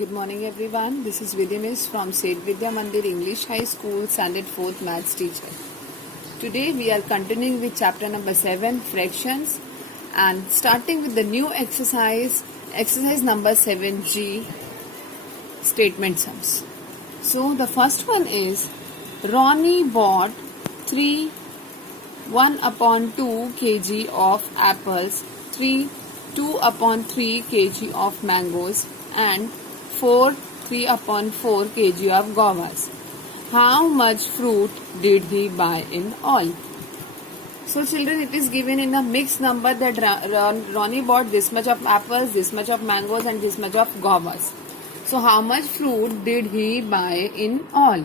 Good morning everyone. This is Vidya Miss from St. Vidya Mandir English High School, Standard 4th Maths teacher. Today we are continuing with chapter number 7, fractions, and starting with the new exercise number 7G, statement sums. So the first one is, Ronnie bought 1/2 kg of apples, 2/3 kg of mangoes, and 3/4 kg of guavas. How much fruit did he buy in all? So children, it is given in a mixed number that Ronnie bought this much of apples, this much of mangoes, and this much of guavas. So how much fruit did he buy in all?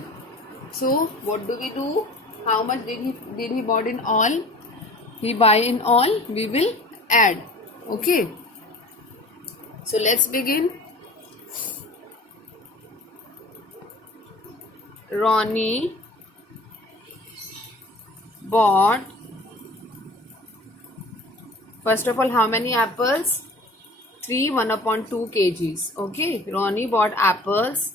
So what do we do? How much did he bought in all? He buy in all. We will add. Okay. So let's begin. Ronnie bought, first of all, how many apples? 1/2 kgs. Okay, Ronnie bought apples.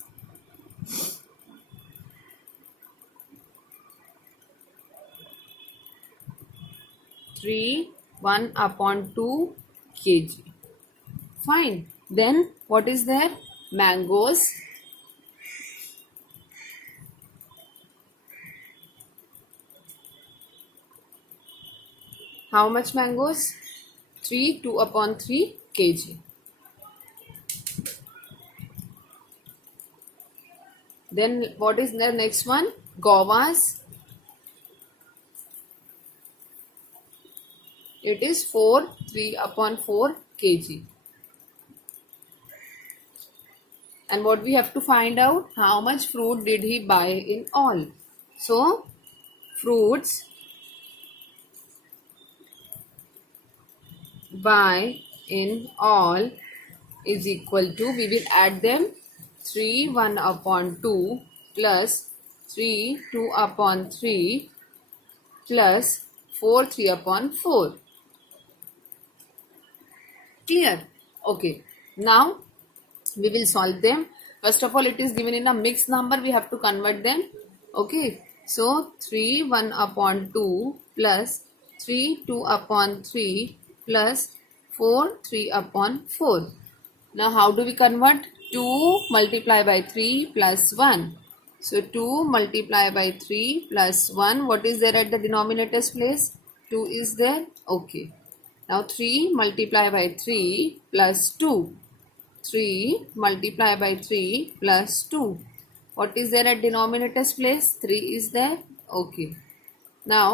Three 1/2 kg. Fine. Then what is there? Mangoes. How much mangoes? 2/3 kg. Then what is the next one? Guavas. It is 3/4 kg. And what we have to find out? How much fruit did he buy in all? So, fruits buy in all is equal to, we will add them, 1/2 plus 2/3 plus 3/4. Clear? Okay. Now we will solve them. First of all, it is given in a mixed number. We have to convert them. Okay. So 1/2 plus 2/3 plus 3/4. Now how do we convert? 2 multiplied by 3 plus 1. So 2 multiplied by 3 plus 1. What is there at the denominator's place? 2 is there. Okay. Now 3 multiplied by 3 plus 2. 3 multiplied by 3 plus 2. What is there at denominator's place? 3 is there. Okay. Now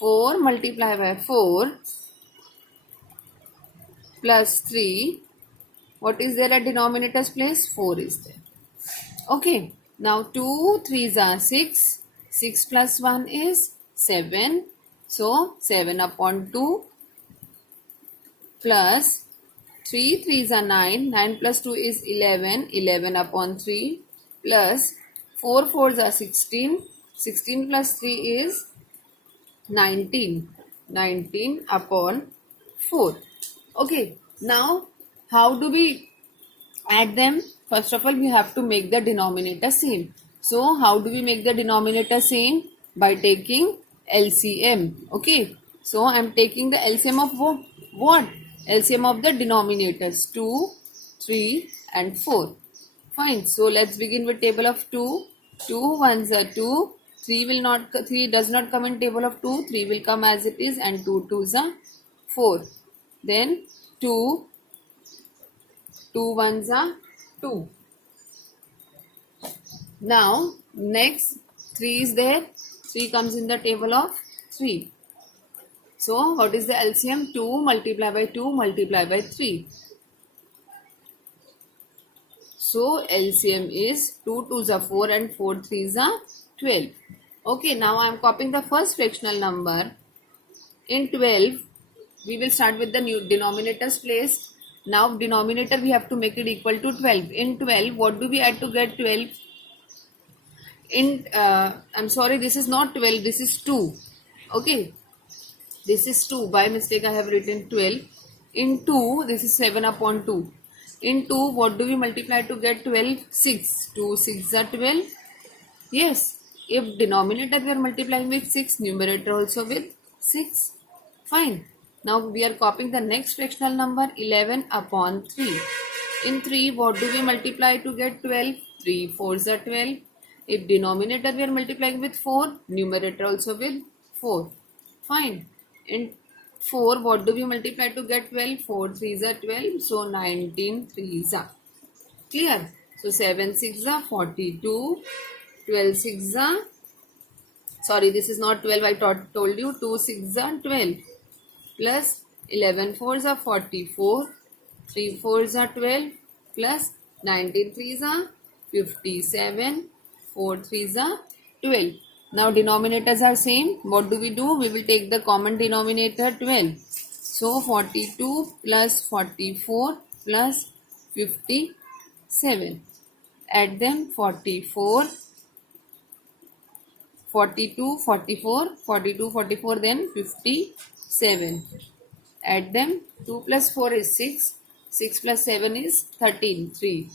4 multiplied by 4 plus 3. What is there at denominator's place? 4 is there. Okay. Now 2 3s are 6. 6 plus 1 is 7. So 7/2 plus 3 3s are 9. 9 plus 2 is 11. 11/3 plus 4 4s are 16. 16 plus 3 is 19. 19/4. Okay. Now how do we add them? First of all, we have to make the denominator same. So how do we make the denominator same? By taking LCM. Okay. So I am taking the LCM of what? LCM of the denominators. 2, 3 and 4. Fine. So let's begin with table of 2. 2 1s are 2. 3 does not come in table of 2. 3 will come as it is, and 2 2s are 4. Then 2 1s are 2. Now next 3 is there. 3 comes in the table of 3. So what is the LCM? 2 multiplied by 2 multiplied by 3. So LCM is 2 2s are 4 and 4 3s are 12. Okay, now I am copying the first fractional number. In 12, we will start with the new denominator's place. Now denominator we have to make it equal to 12. In 12, what do we add to get 12? I'm sorry, this is not 12, this is 2. Okay, this is 2. By mistake I have written 12. In 2, this is 7/2. In 2, what do we multiply to get 12? 6. 2 6 are 12. Yes. If denominator we are multiplying with 6, numerator also with 6. Fine. Now we are copying the next fractional number 11 upon 3. In 3, what do we multiply to get 12? 3 4s are 12. If denominator we are multiplying with 4, numerator also with 4. Fine. In 4, what do we multiply to get 12? 4 3s are 12. So 19 3s are. Clear? So 7 6 are 42. 12 6 are, sorry, this is not 12, I told you 2 6 are 12, plus 11 4s are 44, 3 4s are 12, plus 19 3s are 57, 4 3s are 12. Now denominators are same. What do? We will take the common denominator 12. So 42 plus 44 plus 57. Add them 44, 42, 44, 42, 44, then 57. Add them. 2 plus 4 is 6. 6 plus 7 is 13. 3.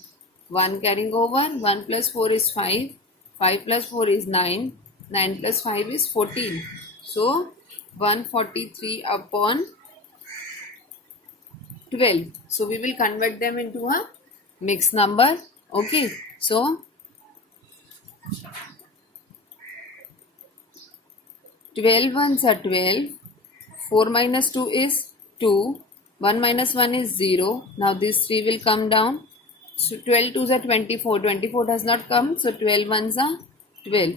1 carrying over. 1 plus 4 is 5. 5 plus 4 is 9. 9 plus 5 is 14. So 143 upon 12. So we will convert them into a mixed number. Okay. So 12 ones are 12. 4 minus 2 is 2. 1 minus 1 is 0. Now this 3 will come down. So 12 twos are 24. 24 does not come. So 12 ones are 12.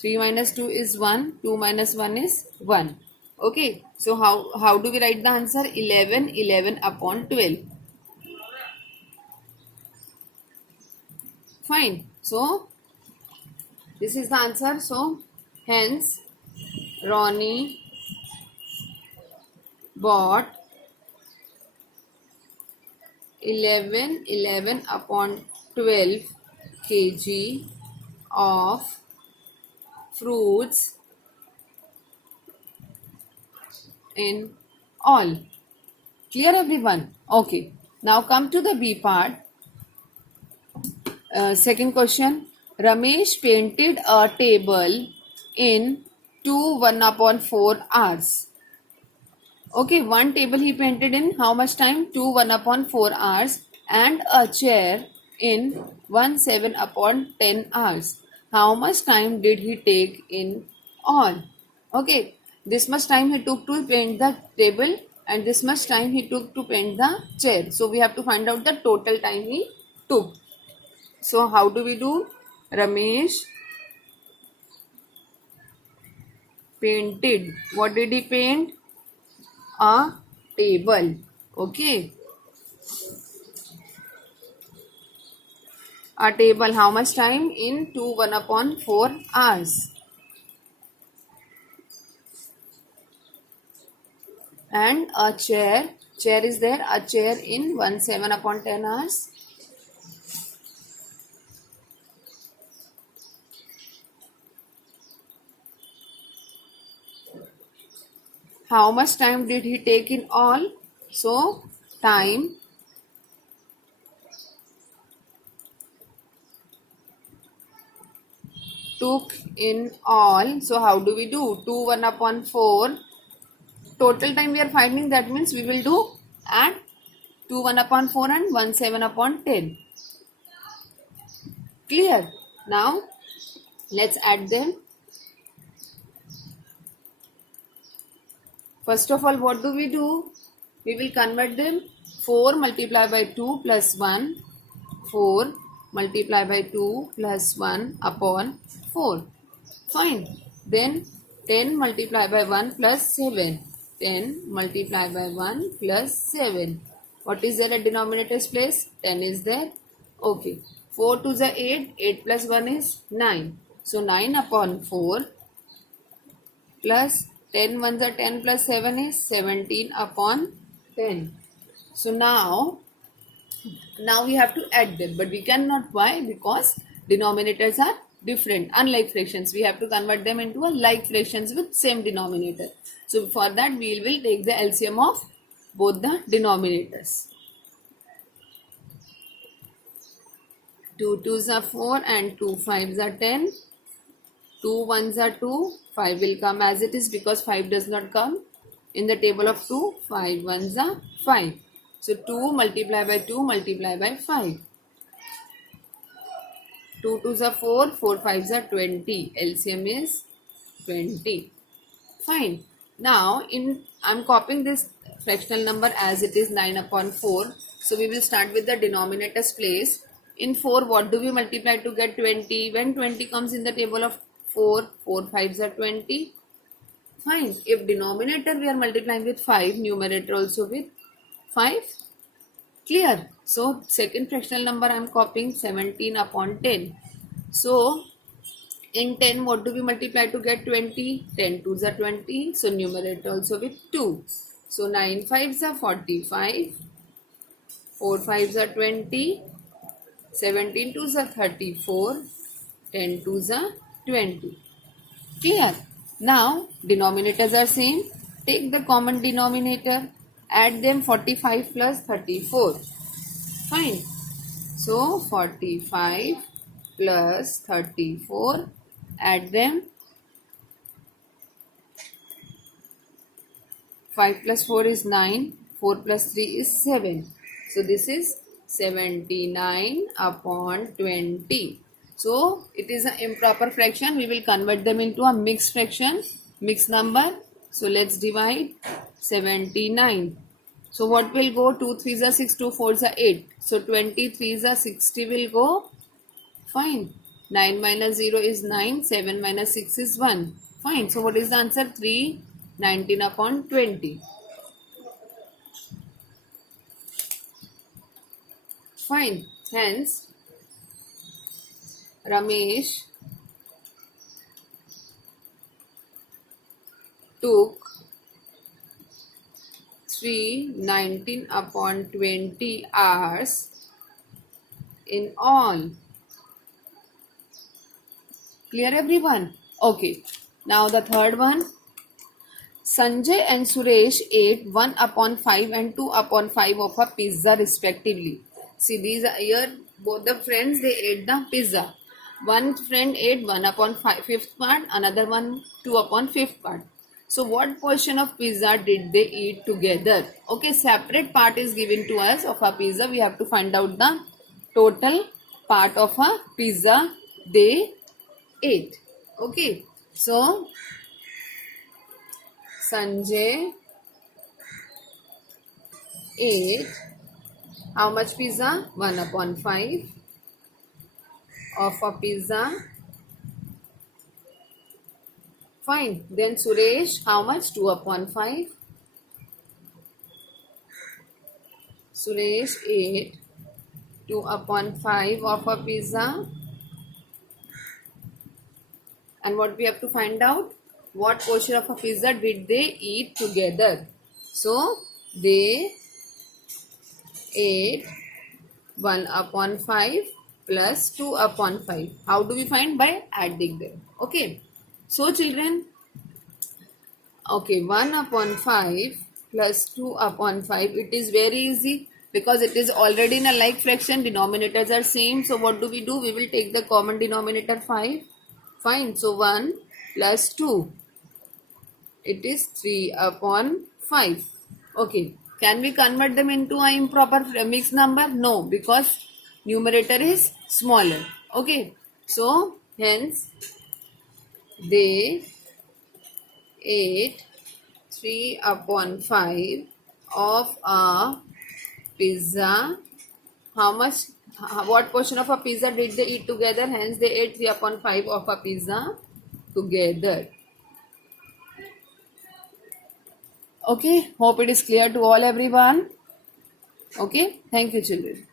3 minus 2 is 1. 2 minus 1 is 1. Okay. So how do we write the answer? 11 upon 12. Fine. So this is the answer. So hence Ronnie bought 11 upon 12 kg of fruits in all. Clear, everyone? Okay. Now come to the B part. Second question. Ramesh painted a table in 1/4 hours. Okay, one table he painted in how much time? 1/4 hours, and a chair in 1/7/10 hours. How much time did he take in all? Okay, this much time he took to paint the table and this much time he took to paint the chair. So we have to find out the total time he took. So how do we do? Ramesh painted. What did he paint? A table. Okay. A table. How much time? In 1/4 hours. And a chair. Chair is there. A chair in 1/7/10 hours. How much time did he take in all? So time took in all. So how do we do? 1/4. Total time we are finding, that means we will do add 1/4 and 1/7/10. Clear? Now let's add them. First of all, what do? We will convert them. 4 multiplied by 2 plus 1. 4 multiplied by 2 plus 1 upon 4. Fine. Then 10 multiplied by 1 plus 7. 10 multiplied by 1 plus 7. What is there at denominator's place? 10 is there. Okay. 4 2s are 8. 8 plus 1 is 9. So 9 upon 4 plus 10 ones are 10 plus 7 is 17 upon 10. So now we have to add them, but we cannot. Why? Because denominators are different. Unlike fractions, we have to convert them into a like fractions with same denominator. So for that we will take the LCM of both the denominators. 2 2s are 4 and 2 5s are 10. 2 1s are 2. 5 will come as it is because 5 does not come in the table of 2. 5 1s are 5. So 2 multiplied by 2 multiplied by 5. 2 2s are 4. 4 5s are 20. LCM is 20. Fine. Now I'm copying this fractional number as it is 9 upon 4. So we will start with the denominator's place. In 4, what do we multiply to get 20? When 20 comes in the table of 4, 4 5s are 20. Fine. If denominator we are multiplying with 5, numerator also with 5. Clear? So second fractional number I am copying 17 upon 10. So in 10, what do we multiply to get 20? 10 2s are 20. So numerator also with 2. So 9 5s are 45. 4 5s are 20. 17 2s are 34. 10 2s are 20. Clear? Now denominators are same. Take the common denominator. Add them 45 plus 34. Fine. So 45 plus 34. Add them. 5 plus 4 is 9. 4 plus 3 is 7. So this is 79 upon 20. So it is an improper fraction. We will convert them into a mixed fraction, mixed number. So let's divide 79. So what will go? 2 3s are 6, 2 4s are 8. So 23s are 60 will go. Fine. 9 minus 0 is 9. 7 minus 6 is 1. Fine. So what is the answer? 3 19 upon 20. Fine. Hence, Ramesh took 3 19 upon 20 hours in all. Clear everyone? Okay. Now the third one. Sanjay and Suresh ate 1 upon 5 and 2 upon 5 of a pizza respectively. See, these are here both the friends, they ate the pizza. One friend ate 1 upon 5th part, another one 2 upon 5th part. So what portion of pizza did they eat together? Okay, separate part is given to us of a pizza. We have to find out the total part of a pizza they ate. Okay, so Sanjay ate how much pizza? 1 upon 5 of a pizza. Fine. Then Suresh, how much? 2 upon 5. Suresh ate 2 upon 5 of a pizza. And what we have to find out? What portion of a pizza did they eat together? So, they ate 1 upon 5 plus 2 upon 5. How do we find? By adding them. Okay. So, children, okay, 1 upon 5 plus 2 upon 5. It is very easy because it is already in a like fraction. Denominators are same. So, what do? We will take the common denominator 5. Fine. So, 1 plus 2. It is 3 upon 5. Okay. Can we convert them into an improper mixed number? No, because numerator is smaller. Okay. So, hence, they ate 3 upon 5 of a pizza. How much? What portion of a pizza did they eat together? Hence, they ate 3 upon 5 of a pizza together. Okay, hope it is clear to all everyone. Okay, thank you children.